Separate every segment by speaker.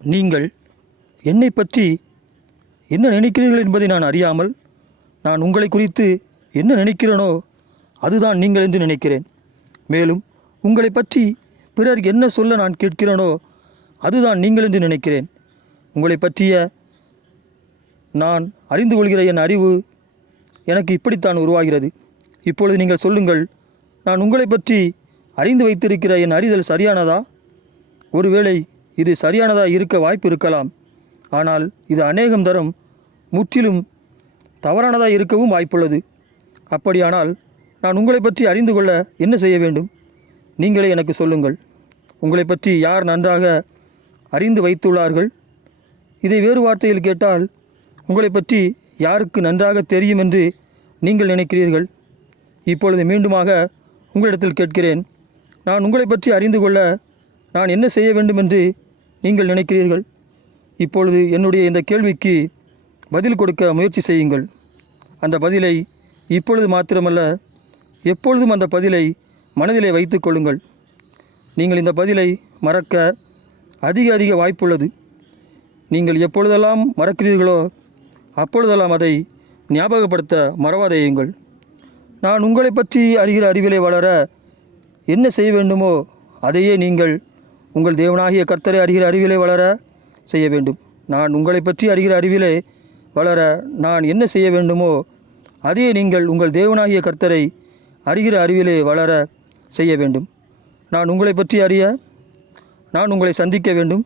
Speaker 1: நீங்கள் என்னை பற்றி என்ன நினைக்கிறீர்கள் என்பதை நான் அறியாமல் நான் உங்களை குறித்து என்ன நினைக்கிறேனோ அதுதான் நீங்கள் என்று நினைக்கிறேன். மேலும் உங்களை பற்றி பிறர் என்ன சொல்ல நான் கேட்கிறேனோ அதுதான் நீங்கள் என்று நினைக்கிறேன். உங்களை பற்றிய நான் அறிந்து கொள்கிற என் அறிவு எனக்கு இப்படித்தான் உருவாகிறது. இப்பொழுது நீங்கள் சொல்லுங்கள் நான் உங்களை பற்றி அறிந்து வைத்திருக்கிற என் அறிதல் சரியானதா? ஒருவேளை இது சரியானதாக இருக்க வாய்ப்பு இருக்கலாம். ஆனால் இது அநேகம் தரம். முற்றிலும் தவறானதாக இருக்கவும் வாய்ப்புள்ளது. அப்படியானால் நான் உங்களை பற்றி அறிந்து கொள்ள என்ன செய்ய வேண்டும்? நீங்களே எனக்கு சொல்லுங்கள். உங்களை பற்றி யார் நன்றாக அறிந்து வைத்துள்ளார்கள்? இதை வேறு வார்த்தையில் கேட்டால் உங்களை பற்றி யாருக்கு நன்றாக தெரியும் என்று நீங்கள் நினைக்கிறீர்கள்? இப்பொழுது மீண்டுமாக உங்களிடத்தில் கேட்கிறேன். நான் உங்களை பற்றி அறிந்து கொள்ள நான் என்ன செய்ய வேண்டும் என்று நீங்கள் நினைக்கிறீர்கள்? இப்பொழுது என்னுடைய இந்த கேள்விக்கு பதில் கொடுக்க முயற்சி செய்யுங்கள். அந்த பதிலை இப்பொழுது மாத்திரமல்ல எப்பொழுதும் அந்த பதிலை மனதிலே வைத்து கொள்ளுங்கள். நீங்கள் இந்த பதிலை மறக்க அதிக அதிக வாய்ப்புள்ளது. நீங்கள் எப்பொழுதெல்லாம் மறக்கிறீர்களோ அப்பொழுதெல்லாம் அதை ஞாபகப்படுத்த மறவாதையுங்கள் நான் உங்களை பற்றி அறிகிற அறிவிலை வளர என்ன செய்ய வேண்டுமோ அதையே நீங்கள் உங்கள் தேவனாகிய கர்த்தரை அறிகிற அறிவிலே வளர செய்ய வேண்டும். நான் உங்களை பற்றி அறிகிற அறிவிலே வளர நான் என்ன செய்ய வேண்டுமோ அதையே நீங்கள் உங்கள் தேவனாகிய கர்த்தரை அறிகிற அறிவிலே வளர செய்ய வேண்டும். நான் உங்களை பற்றி அறிய நான் உங்களை சந்திக்க வேண்டும்.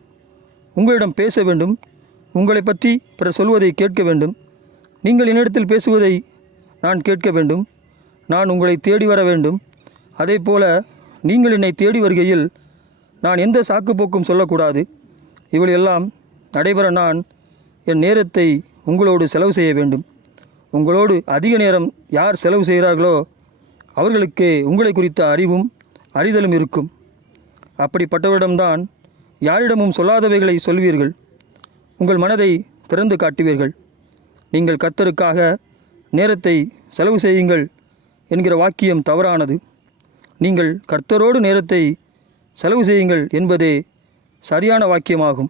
Speaker 1: உங்களிடம் பேச வேண்டும். உங்களை பற்றி பிறர் சொல்வதை கேட்க வேண்டும். நீங்கள் என்னிடத்தில் பேசுவதை நான் கேட்க வேண்டும். நான் உங்களை தேடி வர வேண்டும். அதே போல நீங்கள் என்னை தேடி வருகையில் நான் எந்த சாக்குப்போக்கும் சொல்லக்கூடாது. இவள் எல்லாம் நடைபெற நான் என் நேரத்தை உங்களோடு செலவு செய்ய வேண்டும். உங்களோடு அதிக நேரம் யார் செலவு செய்கிறார்களோ அவர்களுக்கே உங்களை குறித்த அறிவும் அறிதலும் இருக்கும். அப்படிப்பட்டவரிடம்தான் யாரிடமும் சொல்லாதவைகளை சொல்வீர்கள். உங்கள் மனதை திறந்து காட்டுவீர்கள். நீங்கள் கர்த்தருக்காக நேரத்தை செலவு செய்யுங்கள் என்கிற வாக்கியம் தவறானது. நீங்கள் கர்த்தரோடு நேரத்தை செலவு செய்யுங்கள் என்பதே சரியான வாக்கியமாகும்.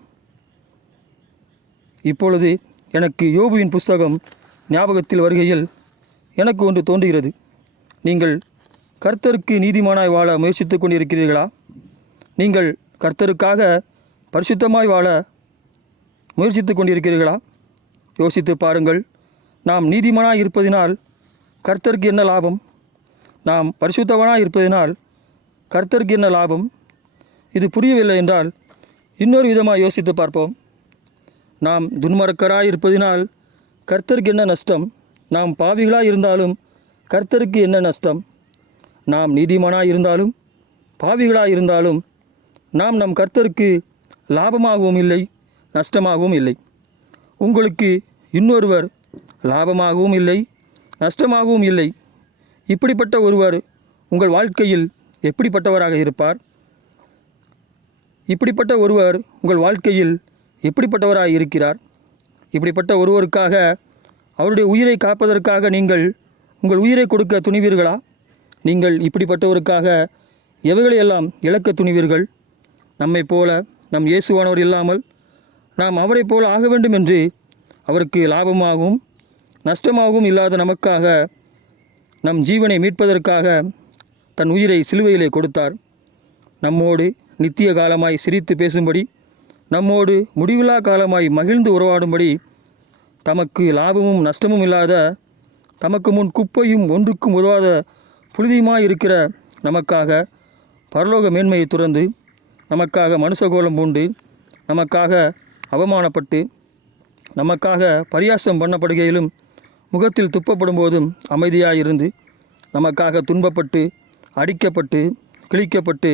Speaker 1: இப்பொழுது எனக்கு யோபுவின் புஸ்தகம் ஞாபகத்தில் வருகையில் எனக்கு ஒன்று தோன்றுகிறது. நீங்கள் கர்த்தருக்கு நீதிமானாய் வாழ முயற்சித்து கொண்டிருக்கிறீர்களா? நீங்கள் கர்த்தருக்காக பரிசுத்தமாய் வாழ முயற்சித்து கொண்டிருக்கிறீர்களா? யோசித்து பாருங்கள் நாம் நீதிமானாய் இருப்பதினால் கர்த்தருக்கு என்ன லாபம்? நாம் பரிசுத்தவனாக இருப்பதினால் கர்த்தருக்கு என்ன லாபம்? இது புரியவில்லை என்றால் இன்னொரு விதமாக யோசித்து பார்ப்போம். நாம் துன்மரக்கராக இருப்பதினால் கர்த்தருக்கு என்ன நஷ்டம்? நாம் பாவிகளாக இருந்தாலும் கர்த்தருக்கு என்ன நஷ்டம்? நாம் நீதிமானாக இருந்தாலும் பாவிகளாக இருந்தாலும் நாம் நம் கர்த்தருக்கு லாபமாகவும் இல்லை நஷ்டமாகவும் இல்லை. உங்களுக்கு இன்னொருவர் லாபமாகவும் இல்லை நஷ்டமாகவும் இல்லை. இப்படிப்பட்ட ஒருவர் உங்கள் வாழ்க்கையில் எப்படிப்பட்டவராக இருப்பார்? இப்படிப்பட்ட ஒருவர் உங்கள் வாழ்க்கையில் எப்படிப்பட்டவராக இருக்கிறார் இப்படிப்பட்ட ஒருவருக்காக அவருடைய உயிரை காப்பதற்காக நீங்கள் உங்கள் உயிரை கொடுக்க துணிவீர்களா? நீங்கள் இப்படிப்பட்டவருக்காக எவைகளையெல்லாம் இழக்க துணிவீர்கள்? நம்மைப் போல நம் இயேசுவானவர் இல்லாமல் நாம் அவரைப் போல ஆக வேண்டும் என்று அவருக்கு லாபமாகவும் நஷ்டமாகவும் இல்லாத நமக்காக நம் ஜீவனை மீட்பதற்காக தன் உயிரை சிலுவையிலே கொடுத்தார். நம்மோடு நித்திய காலமாய் சிரித்து பேசும்படி நம்மோடு முடிவில்லா காலமாய் மகிழ்ந்து உறவாடும்படி தமக்கு லாபமும் நஷ்டமும் இல்லாத தமக்கு முன் குப்பையும் ஒன்றுக்கும் உதவாத புழுதியுமாய் இருக்கிற நமக்காக பரலோக மேன்மையை துறந்து நமக்காக மனுஷகோலம் பூண்டு நமக்காக அவமானப்பட்டு நமக்காக பரியாசம் பண்ணப்படுகையிலும் முகத்தில் துப்பப்படும் போதும் அமைதியாயிருந்து நமக்காக துன்பப்பட்டு அடிக்கப்பட்டு கிழிக்கப்பட்டு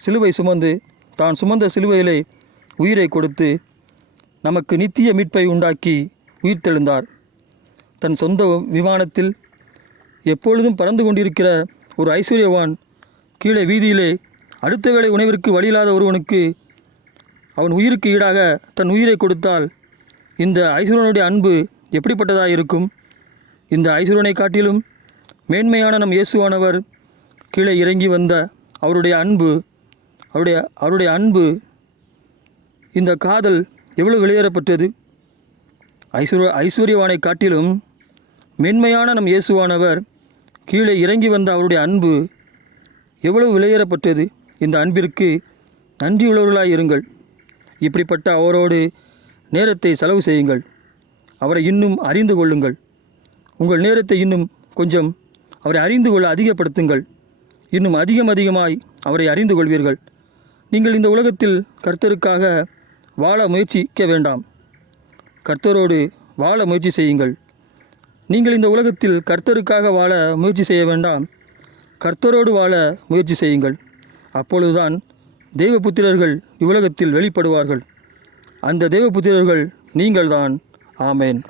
Speaker 1: சிலுவை சுமந்து தான் சுமந்த சிலுவையிலே உயிரை கொடுத்து நமக்கு நித்திய மீட்பை உண்டாக்கி உயிர்த்தெழுந்தார் தன் சொந்த விமானத்தில் எப்பொழுதும் பறந்து கொண்டிருக்கிற ஒரு ஐஸ்வர்யவான் கீழே வீதியிலே அடுத்த வேளை உணவிற்கு வழியில்லாத ஒருவனுக்கு அவன் உயிருக்கு ஈடாக தன் உயிரை கொடுத்தால் இந்த ஐஸ்வரனுடைய அன்பு எப்படிப்பட்டதாக இருக்கும்? இந்த ஐஸ்வரனை காட்டிலும் மேன்மையான நம் இயேசுவானவர் கீழே இறங்கி வந்த அவருடைய அன்பு அவருடைய அவருடைய அன்பு இந்த காதல் எவ்வளவு வெளியேறப்பட்டது? ஐஸ்வர்ய ஐஸ்வர்யவானை காட்டிலும் மென்மையான நம் இயேசுவானவர் கீழே இறங்கி வந்த அவருடைய அன்பு எவ்வளவு விலையேறப்பட்டது இந்த அன்பிற்கு நன்றியுள்ளவர்களாய் இருங்கள். இப்படிப்பட்ட அவரோடு நேரத்தை செலவு செய்யுங்கள். அவரை இன்னும் அறிந்து கொள்ளுங்கள். உங்கள் நேரத்தை இன்னும் கொஞ்சம் அவரை அறிந்து கொள்ள அதிகப்படுத்துங்கள். இன்னும் அதிகம் அதிகமாய் அவரை அறிந்து கொள்வீர்கள். நீங்கள் இந்த உலகத்தில் கர்த்தருக்காக வாழ முயற்சிக்க வேண்டாம். கர்த்தரோடு வாழ முயற்சி செய்யுங்கள். நீங்கள் இந்த உலகத்தில் கர்த்தருக்காக வாழ முயற்சி செய்ய வேண்டாம். கர்த்தரோடு வாழ முயற்சி செய்யுங்கள். அப்பொழுதுதான் தெய்வபுத்திரர்கள் இவ்வுலகத்தில் வெளிப்படுவார்கள். அந்த தெய்வபுத்திரர்கள் நீங்கள்தான். ஆமேன்.